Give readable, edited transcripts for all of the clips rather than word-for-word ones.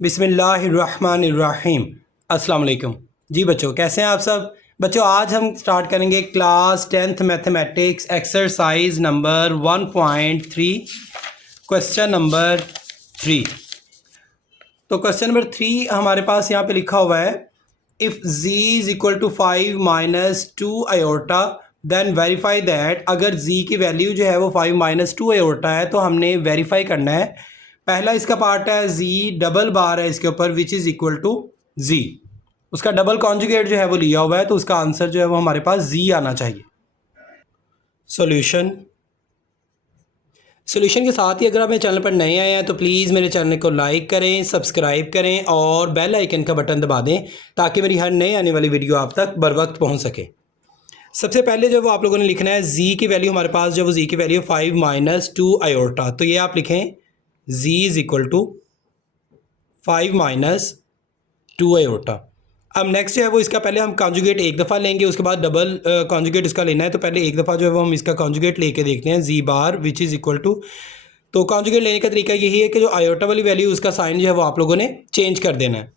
बिस्मिल्लाहिर्रहमानिर्रहीम। अस्सलाम वालेकुम। जी बच्चों, कैसे हैं आप सब? बच्चों, आज हम स्टार्ट करेंगे class 10th mathematics exercise number 1.3 question number 3। तो क्वेश्चन नंबर 3 हमारे पास यहाँ पे लिखा हुआ है, if z is equal to 5 minus 2 iota then verify that. अगर z की वैल्यू जो है वो 5 माइनस 2 आयोटा है तो हमने वेरीफाई करना है। पहला इसका पार्ट है z डबल बार है इसके ऊपर which is equal to z, उसका डबल कॉन्जुगेट जो है वो लिया हुआ है, तो उसका आंसर जो है वो हमारे पास z आना चाहिए। सॉल्यूशन के साथ ही अगर आप मेरे चैनल पर नए आए हैं तो प्लीज़ मेरे चैनल को लाइक करें, सब्सक्राइब करें और बेल आइकन का बटन दबा दें ताकि मेरी हर नए आने वाली वीडियो आप तक बर वक्त पहुँच सके। सबसे पहले जो वो आप लोगों ने लिखना है z की वैल्यू, हमारे पास जो वो z की वैल्यू 5 माइनस 2 आयोटा, तो ये आप लिखें z is equal to 5 minus 2 iota. अब नेक्स्ट जो है वो इसका पहले हम कॉन्जुगेट एक दफ़ा लेंगे, उसके बाद डबल कॉन्जुगेट इसका लेना है। तो पहले एक दफ़ा जो है वो हम इसका कॉन्जुगेट लेके देखते हैं, z bar which is equal to, तो कॉन्जुगेट लेने का तरीका यही है कि जो आयोटा वाली वैल्यू उसका साइन जो है वो आप लोगों ने चेंज कर देना है।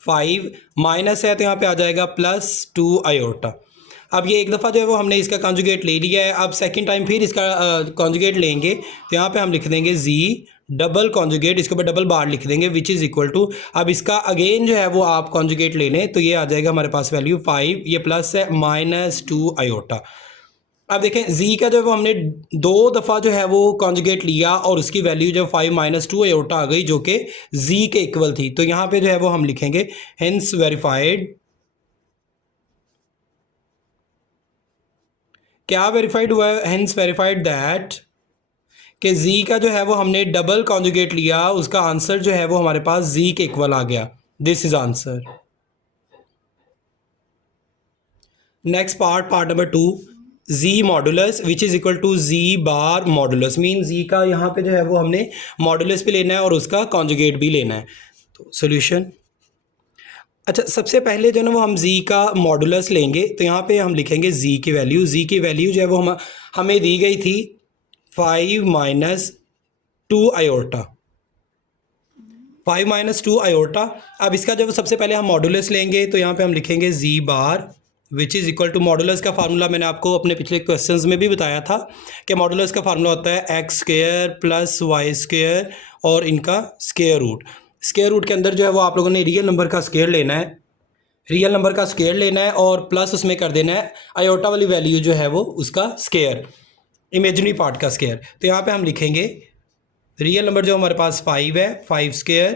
5 माइनस है तो यहाँ पे आ जाएगा प्लस 2 आयोटा। अब ये एक दफ़ा जो है वो हमने इसका कॉन्जुगेट ले लिया है, अब सेकंड टाइम फिर इसका कॉन्जुगेट लेंगे तो यहाँ पे हम लिख देंगे z डबल कॉन्जुगेट, इसके ऊपर डबल बार लिख देंगे विच इज़ इक्वल टू, अब इसका अगेन जो है वो आप कॉन्जुगेट ले लें तो ये आ जाएगा हमारे पास वैल्यू 5, ये प्लस है माइनस 2 आयोटा। अब देखें z का जो है वो हमने दो दफ़ा जो है वो कॉन्जुगेट लिया और उसकी वैल्यू जो 5 माइनस 2 आयोटा आ गई जो कि z के इक्वल थी, तो यहाँ पे जो है वो हम लिखेंगे हेंस वेरीफाइड। क्या वेरीफाइड हुआ है? हेंस वेरीफाइड दैट कि z का जो है वो हमने डबल कॉन्जुगेट लिया, उसका आंसर जो है वो हमारे पास z के इक्वल आ गया। This is answer. Next part number 2, z modulus which is equal to z bar modulus, mean z का यहाँ पे जो है वो हमने मॉडुलस भी लेना है और उसका कॉन्जुगेट भी लेना है। तो सोल्यूशन, अच्छा सबसे पहले जो है ना वो हम z का मॉडुलस लेंगे, तो यहाँ पे हम लिखेंगे z की वैल्यू जो है वो हमें दी गई थी 5 माइनस 2 आयोटा, 5 माइनस 2 आयोटा। अब इसका जब सबसे पहले हम मॉडुलस लेंगे तो यहाँ पे हम लिखेंगे z bar which is equal to, modulus का फार्मूला मैंने आपको अपने पिछले क्वेश्चंस में भी बताया था कि मॉडुलस का फार्मूला होता है x square plus y square और इनका स्क्वायर रूट। स्क्वायर रूट के अंदर जो है वो आप लोगों ने रियल नंबर का स्क्वायर लेना है, रियल नंबर का स्क्वायर लेना है और प्लस उसमें कर देना है आयोटा वाली वैल्यू जो है वो उसका स्क्वायर, इमेजिनरी पार्ट का स्क्वायर। तो यहाँ पे हम लिखेंगे रियल नंबर जो हमारे पास 5 है, 5 स्क्वायर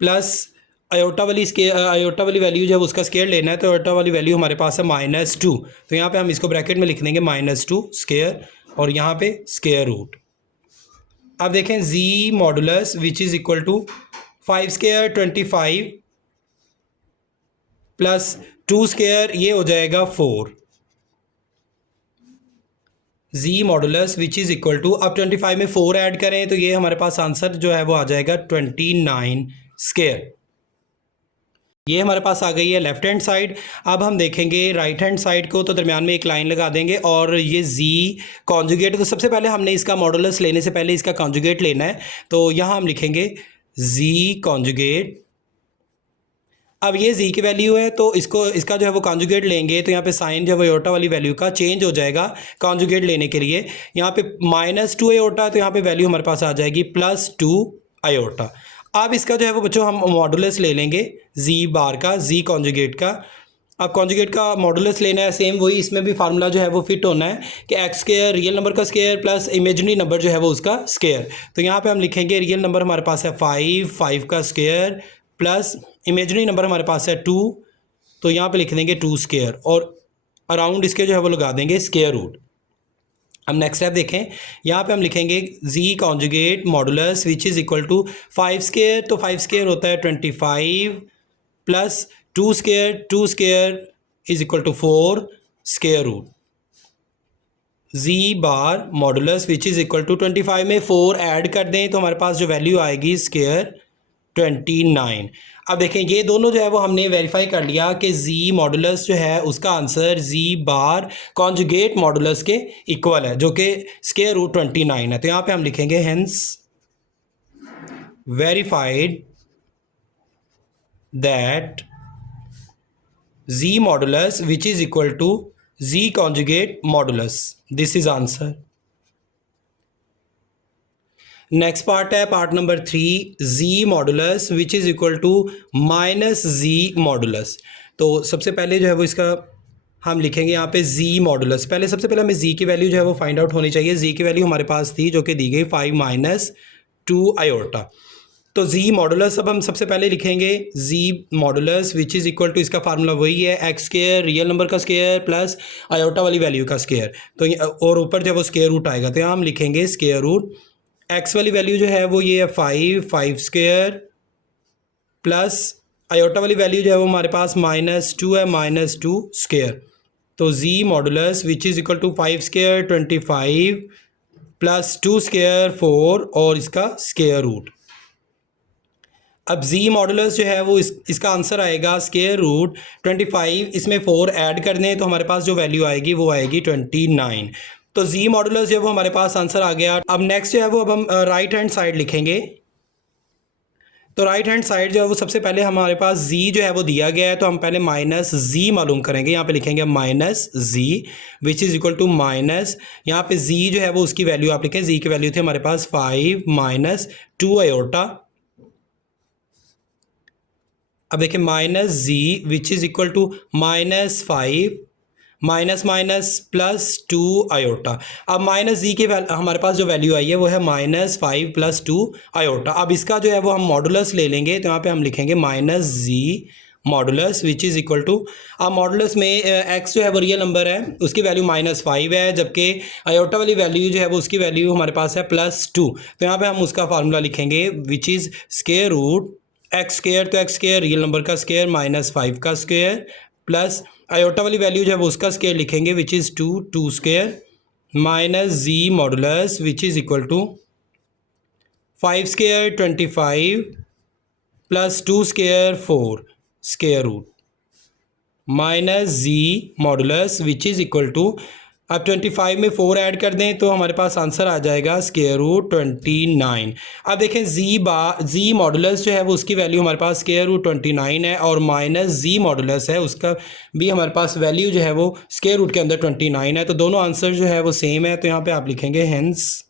प्लस आयोटा वाली वैल्यू जो है उसका स्क्वायर लेना है, तो आयोटा वाली वैल्यू हमारे पास है माइनस 2, तो यहाँ पे हम इसको ब्रैकेट में लिख देंगे माइनस 2 स्क्वायर और यहाँ पे स्क्वायर रूट। अब देखें z modulus which is equal to 5 square 25 plus 2 square ये हो जाएगा 4, z modulus which is equal to, अब 25 में 4 ऐड करें तो ये हमारे पास आंसर जो है वो आ जाएगा 29 स्क्वायर। ये हमारे पास आ गई है लेफ्ट हैंड साइड। अब हम देखेंगे राइट हैंड साइड को, तो दरम्यान में एक लाइन लगा देंगे और ये z कॉन्जुगेट, तो सबसे पहले हमने इसका मॉडुलस लेने से पहले इसका कॉन्जुगेट लेना है, तो यहाँ हम लिखेंगे z कॉन्जुगेट। अब ये z की वैल्यू है तो इसका जो है वो कॉन्जुगेट लेंगे तो यहाँ पे साइन जो है आयोटा वाली वैल्यू का चेंज हो जाएगा कॉन्जुगेट लेने के लिए। यहाँ पे माइनस 2 आयोटा, तो यहाँ पे वैल्यू हमारे पास आ जाएगी प्लस 2 आयोटा। अब इसका जो है वो बच्चों हम मॉडुलस ले लेंगे z बार का, z कॉन्जुगेट का। अब कॉन्जुगेट का मॉडुलस लेना है, सेम वही इसमें भी फार्मूला जो है वो फिट होना है कि एक्स स्क्वायर रियल नंबर का स्क्वायर प्लस इमेजिनरी नंबर जो है वो उसका स्क्वायर। तो यहाँ पे हम लिखेंगे रियल नंबर हमारे पास है 5 का स्क्वायर प्लस इमेजिनरी नंबर हमारे पास है 2, तो यहाँ पे लिख देंगे 2 स्क्वायर और अराउंड इसके जो है वो लगा देंगे स्क्वायर रूट। अब नेक्स्ट स्टेप देखें, यहाँ पे हम लिखेंगे z conjugate modulus which is equal to 5 square, तो 5 स्क्वायर होता है 25 plus 2 square is equal to 4 square root. z bar modulus which is equal to 25 में 4 ऐड कर दें तो हमारे पास जो वैल्यू आएगी स्क्वायर 29। अब देखें ये दोनों जो है वो हमने वेरीफाई कर लिया कि z मॉडुलस जो है उसका आंसर z बार कॉन्जुगेट मॉडुलस के इक्वल है जो कि स्क्वायर रूट 29 है। तो यहाँ पे हम लिखेंगे hence verified that z modulus which is equal to z conjugate modulus. This is answer. Next part है part number 3, z modulus which is equal to minus z modulus. तो सबसे पहले जो है वो इसका हम लिखेंगे यहाँ पे z मॉडुलस. सबसे पहले हमें z की वैल्यू जो है वो फाइंड आउट होनी चाहिए. z की वैल्यू हमारे पास थी जो कि दी गई 5 माइनस 2 आयोटा. तो z मॉडुलस अब हम सबसे पहले लिखेंगे z modulus which is equal to, इसका फार्मूला वही है एक्स स्क्वायर रियल नंबर का स्क्वायर प्लस आयोटा वाली वैल्यू का स्क्वायर. तो और ऊपर जब वो स्क्वायर रूट आएगा तो यहाँ हम लिखेंगे स्क्वायर रूट. एक्स वाली वैल्यू जो है वो ये है 5 स्क्वायर प्लस आयोटा वाली वैल्यू जो है वो हमारे पास -2 है, -2 स्क्वायर. तो z modulus which is equal to 5 square 25 plus 2 square 4 और इसका स्क्वायर रूट. अब z मॉडुलस जो है वो इसका आंसर आएगा स्क्वायर रूट 25, इसमें 4 ऐड कर दें तो हमारे पास जो वैल्यू आएगी वो आएगी 29. तो z मॉडुलस जो है वो हमारे पास आंसर आ गया. अब नेक्स्ट जो है वो अब हम राइट हैंड साइड लिखेंगे. तो राइट हैंड साइड जो है वो सबसे पहले हमारे पास z जो है वो दिया गया है तो हम पहले माइनस z मालूम करेंगे. यहाँ पे लिखेंगे minus z which is equal to minus, यहाँ पे z जो है वो उसकी वैल्यू आप लिखें. z की वैल्यू थी हमारे पास 5 माइनस 2 आयोटा. अब देखिए minus z which is equal to -5 minus minus plus 2 iota. अब माइनस जी की हमारे पास जो वैल्यू आई है वो है -5 प्लस 2 आयोटा. अब इसका जो है वो हम मॉडुलस ले लेंगे तो यहाँ पे हम लिखेंगे minus Z modulus which is equal to, अब मॉडुलस में एक्स जो है वो रियल नंबर है उसकी वैल्यू -5 है, जबकि आयोटा वाली वैल्यू जो है वो उसकी वैल्यू हमारे पास है +2. तो यहाँ पे हम उसका फार्मूला लिखेंगे which is square root x square, तो एक्स स्क्वायर रियल नंबर का स्क्वायर -5 का स्क्वायर प्लस आयोटा वाली वैल्यू जो है वो उसका स्क्वायर लिखेंगे which is 2 square minus Z modulus which is equal to 5 square 25 plus 2 square 4 square root minus Z modulus which is equal to, अब 25 में 4 ऐड कर दें तो हमारे पास आंसर आ जाएगा स्क्वायर रूट 29. अब देखें जी मॉडुलस जो है वो उसकी वैल्यू हमारे पास स्क्वायर रूट 29 है और माइनस जी मॉडुलस है उसका भी हमारे पास वैल्यू जो है वो स्क्वायर रूट के अंदर 29 है. तो दोनों आंसर जो है वो सेम है. तो यहाँ पे आप लिखेंगे hence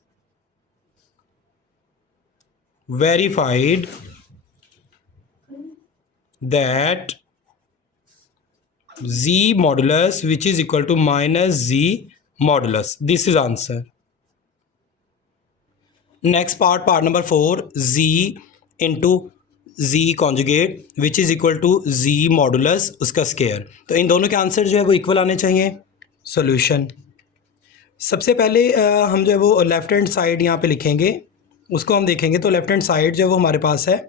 verified that z modulus which is equal to minus z modulus. This is answer. Next part number 4, z into z conjugate which is equal to z modulus उसका स्क्वायर. तो इन दोनों के आंसर जो है वो इक्वल आने चाहिए. Solution सबसे पहले हम जो है वो लेफ्ट हैंड साइड यहाँ पे लिखेंगे, उसको हम देखेंगे. तो लेफ्ट हैंड साइड जो है वो हमारे पास है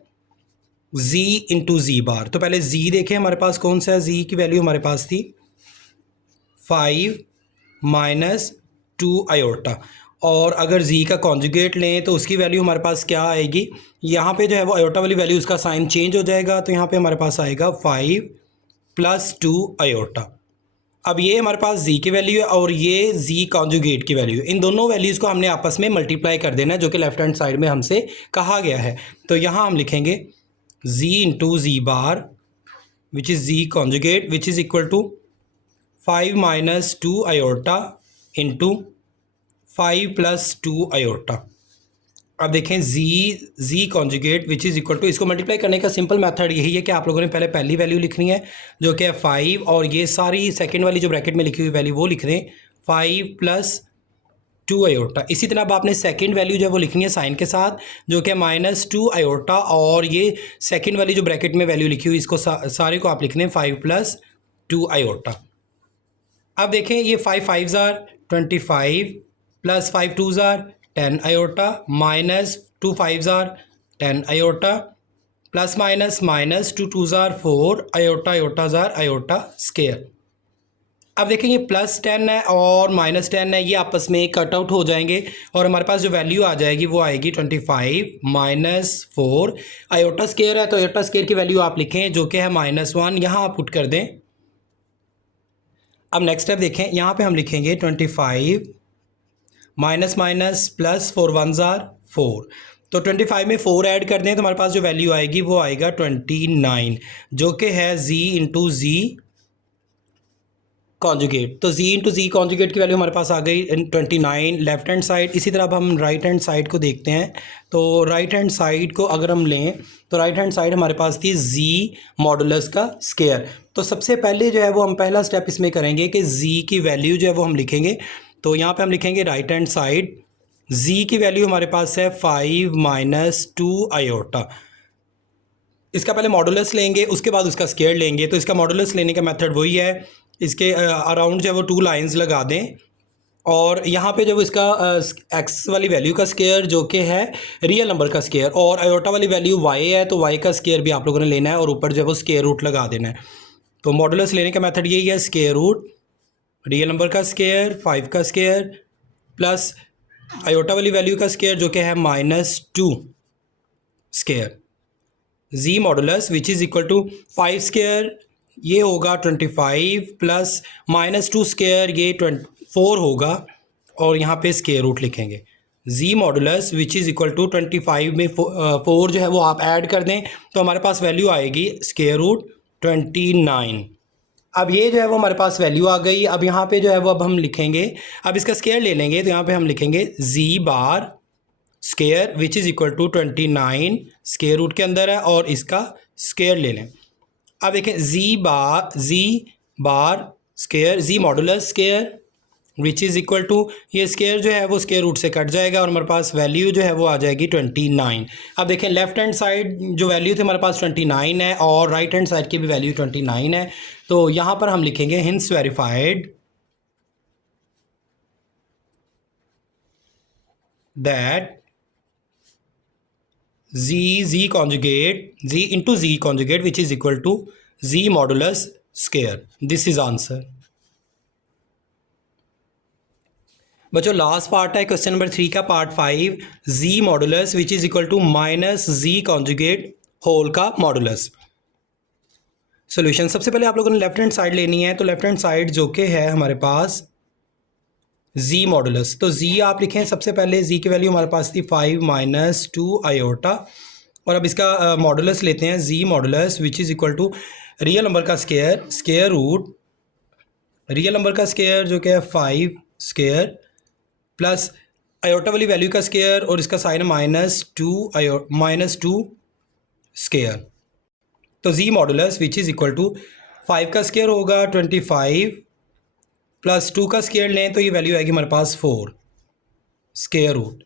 z इंटू जी बार. तो पहले z देखें हमारे पास कौन सा है. z की वैल्यू हमारे पास थी 5 माइनस 2 आयोटा, और अगर z का कॉन्जुगेट लें तो उसकी वैल्यू हमारे पास क्या आएगी. यहाँ पे जो है वो आयोटा वाली वैल्यू उसका साइन चेंज हो जाएगा तो यहाँ पे हमारे पास आएगा 5 प्लस 2 आयोटा. अब ये हमारे पास z की वैल्यू है और ये z कॉन्जुगेट की वैल्यू है. इन दोनों वैल्यूज़ को हमने आपस में मल्टीप्लाई कर देना है जो कि लेफ्ट हैंड साइड में हमसे कहा गया है. तो यहाँ हम लिखेंगे z into Z bar which is z conjugate which is equal to 5 minus 2 iota into 5 plus 2 iota. अब देखें z conjugate which is equal to, इसको मल्टीप्लाई करने का सिंपल मेथड यही है कि आप लोगों ने पहले पहली वैल्यू लिखनी है जो कि है 5 और ये सारी सेकंड वाली जो ब्रैकेट में लिखी हुई वैल्यू वो लिख दें 5 प्लस 2 आयोटा. इसी तरह अब आपने सेकंड वैल्यू जो है वो लिखनी है साइन के साथ जो कि -2 आयोटा, और ये सेकंड वाली जो ब्रैकेट में वैल्यू लिखी हुई इसको सारे को आप लिख दें 5 प्लस 2 आयोटा. अब देखें ये 5 5s are 25 plus 5 2s are 10 iota minus 2 5s are 10 iota plus minus minus 2 2s are 4 iota iotas are iota square. अब देखें ये +10 है और -10 है, ये आपस में कट आउट हो जाएंगे और हमारे पास जो वैल्यू आ जाएगी वो आएगी 25 माइनस 4 आयोटा स्क्वायर है. तो आयोटा स्क्वायर की वैल्यू आप लिखें जो कि है -1, यहाँ आप पुट कर दें. अब नेक्स्ट स्टेप देखें, यहाँ पे हम लिखेंगे 25 minus minus plus 4 1s are 4. तो 25 में 4 ऐड कर दें तो हमारे पास जो वैल्यू आएगी वो आएगा 29, जो कि है z इंटू जी कॉन्जुगेट। तो z इंटू जी कॉन्जुगेट की वैल्यू हमारे पास आ गई 29 लेफ्ट हैंड साइड। इसी तरह अब हम राइट हैंड साइड को देखते हैं। तो राइट हैंड साइड को अगर हम लें तो राइट हैंड साइड हमारे पास थी z मॉडुलस का स्क्वायर। तो सबसे पहले जो है वो हम पहला स्टेप इसमें करेंगे कि z की वैल्यू जो है वो हम लिखेंगे। तो यहाँ पे हम लिखेंगे राइट हैंड साइड z की वैल्यू हमारे पास है 5 माइनस 2 आयोटा। इसका पहले मॉडुलस लेंगे, उसके बाद उसका स्क्वायर लेंगे। तो इसका मॉडुलस लेने का मेथड वही है, इसके अराउंड जो है वो 2 लाइंस लगा दें और यहाँ पे जो इसका एक्स वाली वैल्यू का स्क्वायर जो कि है रियल नंबर का स्क्वायर और आयोटा वाली वैल्यू वाई है तो वाई का स्क्वायर भी आप लोगों ने लेना है और ऊपर जो है वो स्क्वायर रूट लगा देना है। तो मॉडुलस लेने का मेथड यही है, स्क्वायर रूट रियल नंबर का स्क्वायर 5 का स्क्वायर प्लस आयोटा वाली वैल्यू का स्क्वायर जो कि है -2 square z modulus which is equal to 5 square ये होगा 25 प्लस -2 स्क्वायर ये 4 होगा और यहाँ पे स्क्वायर रूट लिखेंगे। z modulus which is equal to 25 में 4 जो है वो आप ऐड कर दें तो हमारे पास वैल्यू आएगी स्क्वायर रूट 29। अब ये जो है वो हमारे पास वैल्यू आ गई। अब यहाँ पे जो है वो अब हम लिखेंगे, अब इसका स्क्वायर ले लेंगे तो यहाँ पे हम लिखेंगे z bar square which is equal to 29 square root के अंदर है और इसका स्क्वायर ले लें। अब देखें z bar square z modulus square which is equal to ये स्क्वायर जो है वो स्क्वायर रूट से कट जाएगा और हमारे पास वैल्यू जो है वो आ जाएगी 29। अब देखें लेफ्ट हैंड साइड जो वैल्यू थी हमारे पास 29 है और राइट हैंड साइड की भी वैल्यू 29 है। तो यहाँ पर हम लिखेंगे hints verified that z into z conjugate which is equal to z modulus square. This is answer. बच्चों लास्ट पार्ट है क्वेश्चन नंबर 3 का part 5 z modulus which is equal to minus z conjugate whole का modulus. Solution सबसे पहले आप लोगों ने left hand side लेनी है। तो लेफ्ट हैंड साइड जो कि है हमारे पास z मॉडुलस, तो z आप लिखें सबसे पहले z की वैल्यू हमारे पास थी 5 माइनस 2 आयोटा और अब इसका मॉडुलस लेते हैं z modulus which is equal to real number का स्क्वायर रूट रियल नंबर का स्क्वायर जो कि है 5 स्क्वायर प्लस आयोटा वाली वैल्यू का स्क्वायर और इसका साइन -2 स्क्वायर। तो z modulus which is equal to 5 का स्क्वायर होगा 25 प्लस 2 का स्क्वायर लें तो ये वैल्यू आएगी हमारे पास 4 square root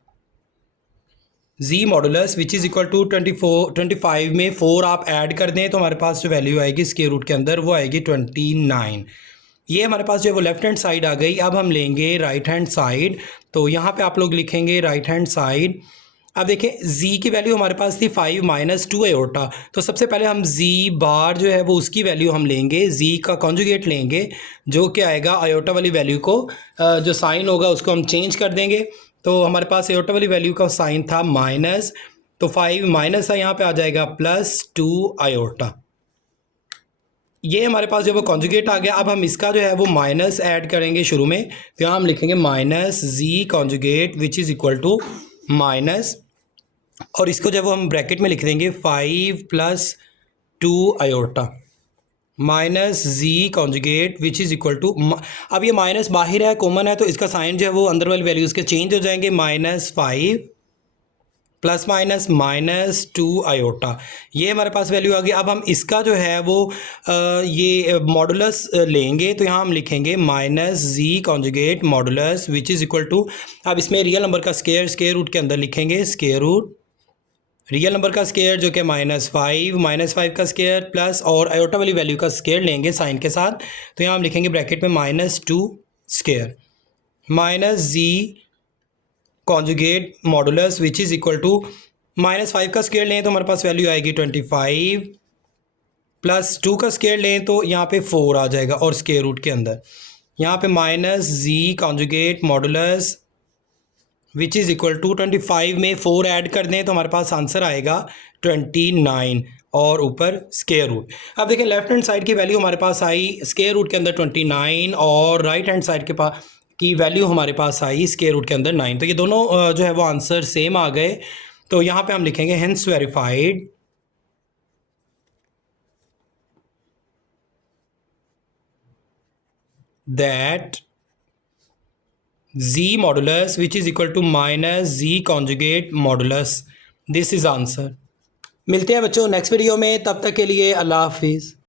z modulus which is equal to 25 में 4 आप ऐड कर दें तो हमारे पास जो वैल्यू आएगी स्क्वायर रूट के अंदर वो आएगी 29। ये हमारे पास जो है वो लेफ्ट हैंड साइड आ गई। अब हम लेंगे राइट हैंड साइड। तो यहाँ पे आप लोग लिखेंगे राइट हैंड साइड। अब देखें z की वैल्यू हमारे पास थी 5 माइनस 2 आयोटा। तो सबसे पहले हम z बार जो है वो उसकी वैल्यू हम लेंगे, z का कॉन्जुगेट लेंगे जो कि आएगा आयोटा वाली वैल्यू को जो साइन होगा उसको हम चेंज कर देंगे। तो हमारे पास आयोटा वाली वैल्यू का साइन था माइनस, तो 5 माइनस था यहाँ पे आ जाएगा +2 आयोटा। ये हमारे पास जो वो कॉन्जुगेट आ गया। अब हम इसका जो है वो माइनस ऐड करेंगे शुरू में। तो यहाँ हम लिखेंगे minus z conjugate which is equal to minus और इसको जब हम ब्रैकेट में लिख देंगे 5 + 2 iota minus z conjugate which is equal to, अब ये माइनस बाहर है कॉमन है तो इसका साइन जो है वो अंदर वाली वैल्यूज़ के चेंज हो जाएंगे। -5 प्लस माइनस -2 आयोटा, ये हमारे पास वैल्यू आ गई। अब हम इसका जो है वो ये मॉडुलस लेंगे तो यहाँ हम लिखेंगे minus z conjugate modulus which is equal to, अब इसमें रियल नंबर का स्क्वायर रूट के अंदर लिखेंगे स्क्वायर रूट रियल नंबर का स्क्वायर जो कि -5 का स्क्वायर प्लस और आयोटा वाली वैल्यू का स्क्वायर लेंगे साइन के साथ। तो यहाँ हम लिखेंगे ब्रैकेट में -2 square minus z conjugate modulus which is equal to -5 का स्क्वायर लें तो हमारे पास वैल्यू आएगी 25 प्लस 2 का स्क्वायर लें तो यहाँ पे 4 आ जाएगा और स्क्वायर रूट के अंदर यहाँ पे minus z conjugate modulus which is equal to 25 में 4 ऐड कर दें तो हमारे पास आंसर आएगा 29 और ऊपर स्क्वायर रूट। अब देखें लेफ्ट हैंड साइड की वैल्यू हमारे पास आई स्क्वायर रूट के अंदर 29 और राइट हैंड साइड के पास की वैल्यू हमारे पास आई स्क्वायर रूट के अंदर 9। तो ये दोनों जो है वो आंसर सेम आ गए। तो यहाँ पे हम लिखेंगे hence verified that z modulus which is equal to minus z conjugate modulus. This is answer. मिलते हैं बच्चों नेक्स्ट वीडियो में, तब तक के लिए अल्लाह हाफिज़।